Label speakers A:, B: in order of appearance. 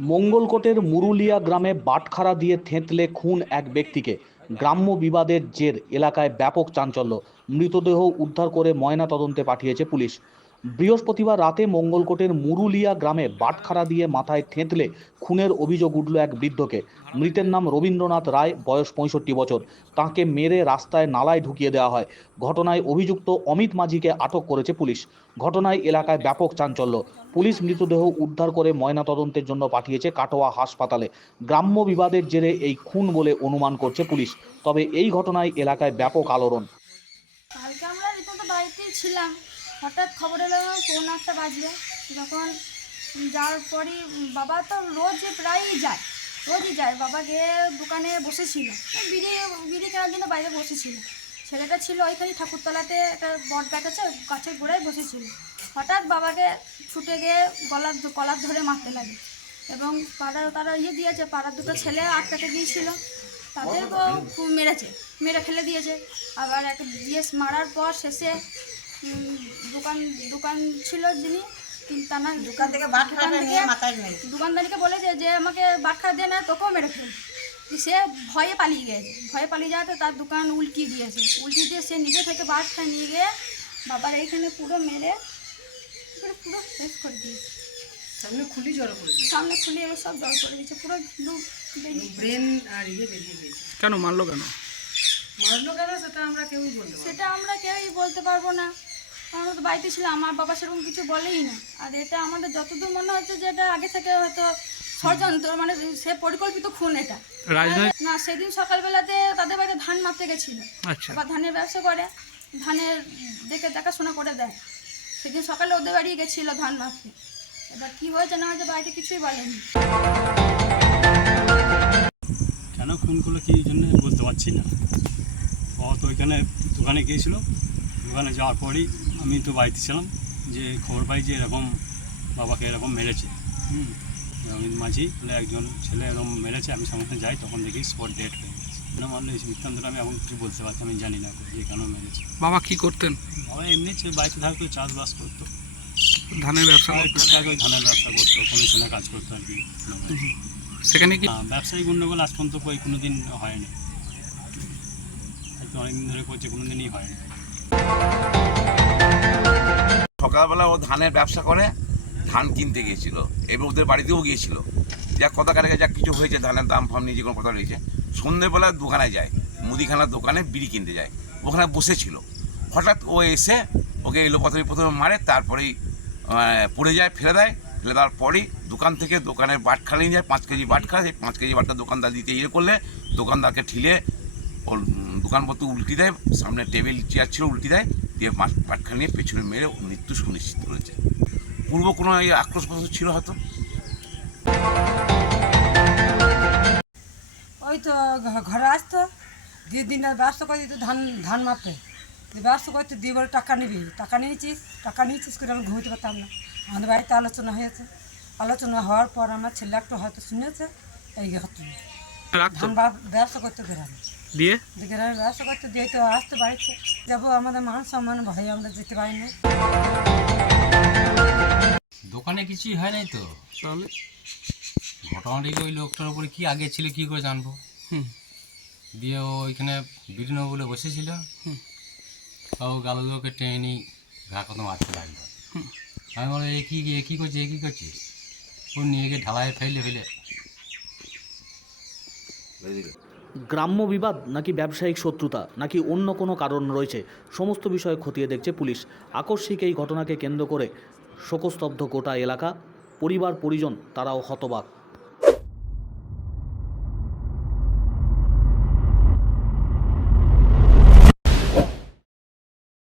A: মঙ্গলকোটের মুরুলিয়া গ্রামে বাটখারা দিয়ে থেঁতলে খুন এক ব্যক্তিকে। গ্রাম্য বিবাদের জের, এলাকায় ব্যাপক চাঞ্চল্য। মৃতদেহ উদ্ধার করে ময়না তদন্তে পাঠিয়েছে পুলিশ। বৃহস্পতিবার রাতে মঙ্গলকোটের মুরুলিয়া গ্রামে বাটখারা দিয়ে মাথায় থেঁতলে খুনের অভিযোগ উঠল এক বৃদ্ধকে। মৃতের নাম রবীন্দ্রনাথ রায়, বয়স পঁয়ষট্টি বছর। তাকে মেরে রাস্তায় নালায় ঢুকিয়ে দেওয়া হয়। ঘটনায় অভিযুক্ত অমিত মাঝিকে আটক করেছে পুলিশ। ঘটনায় এলাকায় ব্যাপক চাঞ্চল্য। পুলিশ মৃতদেহ উদ্ধার করে ময়নাতদন্তের জন্য পাঠিয়েছে কাটোয়া হাসপাতালে। গ্রাম্য বিবাদের জেরে এই খুন বলে অনুমান করছে পুলিশ। তবে এই ঘটনায় এলাকায় ব্যাপক আলোড়ন।
B: ছিলাম। হঠাৎ খবর এলো ফোন একটা বাজবে। যখন যাওয়ার পরই বাবা তো রোজ প্রায়ই যায়, রোজই যায়। বাবা গিয়ে দোকানে বসেছিল। বিড়ি বিড়ি কেনার জন্য বাইরে বসেছিল। ছেলেটা ছিল ওইখানে ঠাকুরতলাতে একটা বট গাছ আছে, গাছের গোড়ায় বসেছিল। হঠাৎ বাবাকে ছুটে গিয়ে গলার কলার ধরে মারতে লাগে এবং পাড়ার তারা ইয়ে দিয়েছে, পাড়ার দুটো ছেলে আটকাতে গিয়েছিল। তাদের খুব মেরেছে, মেরে ফেলে দিয়েছে। আবার একটা দিয়ে মারার পর শেষে দোকান দোকান ছিল যিনি তিন টানা
C: দোকান থেকে বাট
B: দোকানদারিকে বলেছে যে আমাকে বাটখা দিয়ে না তোকেও মেরে ফেল সে ভয়ে পালিয়ে গেছে ভয়ে পালিয়ে যাওয়াতে তার দোকান উল্টিয়ে দিয়েছে। উল্টিয়ে দিয়ে সে নিজে থেকে বাটখা নিয়ে গিয়ে বাবার এইখানে পুরো মেরে পুরো পুরো শেষ করে দিয়েছে।
C: সামনে খুলি জড়ো করে দিয়েছে।
B: সামনে খুলি এবার সব জল করে দিয়েছে। পুরো
C: ব্রেন আর ইয়ে বেরিয়ে গেছে
D: কেন মারলো কেন?
C: মারলো কেন সেটা আমরা কেউই বলতে পারব না।
B: সেটা আমরা কেউই বলতে পারব না। আমরা তো বাড়িতে ছিলাম আমার বাবা সেরকম কিছু বলেই না। আর এটা আমাদের যতদূর মনে হচ্ছে যে এটা আগে থেকে হয়তো ষড়যন্ত্র মানে সে পরিকল্পিত খুন এটা। না সেদিন সকালবেলাতে তাদের বাড়িতে ধান মারতে গেছিল।
D: আচ্ছা।
B: আবার ধানের ব্যবসা করে ধানের দেখে দেখাশোনা করে দেয়। সেদিন সকালে ওদের বাড়ি গেছিল ধান মারতে। এবার কি হয়েছে না হয়েছে বাড়িতে কিছুই বলেনি।
E: কেন খুন করল কি জন্য বলতে পারছি না। ও তো ওইখানে দোকানে গিয়েছিল দোকানে যাওয়ার পরেই আমি তো বাড়িতে ছিলাম যে খবর পাই যে এরকম বাবাকে এরকম মেরেছে। হুম। মাঝি বলে একজন ছেলে এরকম মেরেছে আমি সঙ্গে যাই তখন দেখি স্পট ডেট হয়ে গেছে। মারলো এই বৃত্তান্তটা আমি এখন কিছু বলতে পারছি আমি জানি না যে কেন মেরেছে।
D: বাবা কি করতেন?
E: বাবা এমনি বাড়িতে থাকতো চাষবাস করতো।
D: ধানের ব্যবসা
E: টুকটাক ওই ধানের ব্যবসা করতো কমিশনে কাজ করতো আর কি।
D: সেখানে কি
E: ব্যবসায়ী গণ্ডগোল আজ পর্যন্ত কোনো দিন হয়নি। হয়তো অনেকদিন ধরে করছে, কোনো দিনই হয়নি
F: সকালবেলা ও ধানের ব্যবসা করে, ধান কিনতে গিয়েছিল এবং ওদের বাড়িতেও গিয়েছিল। যা কথা কাটাকে যা কিছু হয়েছে, ধানের দাম ফাম নিয়ে যে কোনো কথা রয়েছে। সন্ধ্যেবেলা দোকানে যায় মুদিখানার দোকানে বিড়ি কিনতে যায়। ওখানে বসেছিল। হঠাৎ ও এসে ওকে এলো প্রথমে প্রথমে মারে, তারপরেই পড়ে যায়, ফেলে দেয়। ফেলে দেওয়ার পরেই দোকান থেকে দোকানের বাটখা নিয়ে যায়, পাঁচ কেজি বাটখা সেই পাঁচ কেজি বাটখা দোকানদার দিতে ইয়ে করলে, দোকানদারকে ঠিলে ওর দোকানপত্র উল্টি দেয় সামনে টেবিল চেয়ার ছিল উল্টি দেয় দিয়ে নিয়ে পেছনে মেরে মৃত্যু সুনিশ্চিত করেছে পূর্ব কোনো এই আক্রোশ ছিল হয়তো?
C: ওই তো ঘরে আসতো দিয়ে দিনটা ব্যবসা করে দিত ধান ধান দিয়ে ব্যবসা করতে দিয়ে বলে টাকা নিবি টাকা নিয়েছিস টাকা নিয়েছিস করে আমি ঘুমোতে পারতাম না। আমাদের বাড়িতে আলোচনা হয়েছে। আলোচনা হওয়ার পর আমার ছেলে একটু হয়তো শুনেছে এই হতো
D: রাখতো।
C: ধান ব্যবসা করতে গ্রামে
D: দিয়ে?
C: আসতে বাড়িতে যাব আমাদের মান সম্মান ভয়ে আমরা যেতে পারি না
G: দোকানে কিছুই হয় নাই তো?
D: তাহলে?
G: ঘটনাটি ওই লোকটার উপরে কি আগে ছিল কি করে জানব?
D: হুম।
G: দিয়ে ও ওইখানে বিড়িনো বলে বসেছিল।
D: হুম।
G: ও গালগুলোকে টেনে ঘা কত মারতে লাগল। আমি বলে এ কি এ কী করছে এ কী করছিস ও নিয়ে গিয়ে ঢালায় ফেলে ফেলে
A: গ্রাম্য বিবাদ নাকি ব্যবসায়িক শত্রুতা নাকি অন্য কোনো কারণ রয়েছে? সমস্ত বিষয়ে খতিয়ে দেখছে পুলিশ। আকস্মিক এই ঘটনাকে কেন্দ্র করে শোকস্তব্ধ গোটা এলাকা, পরিবার, পরিজন, তারাও হতবাক।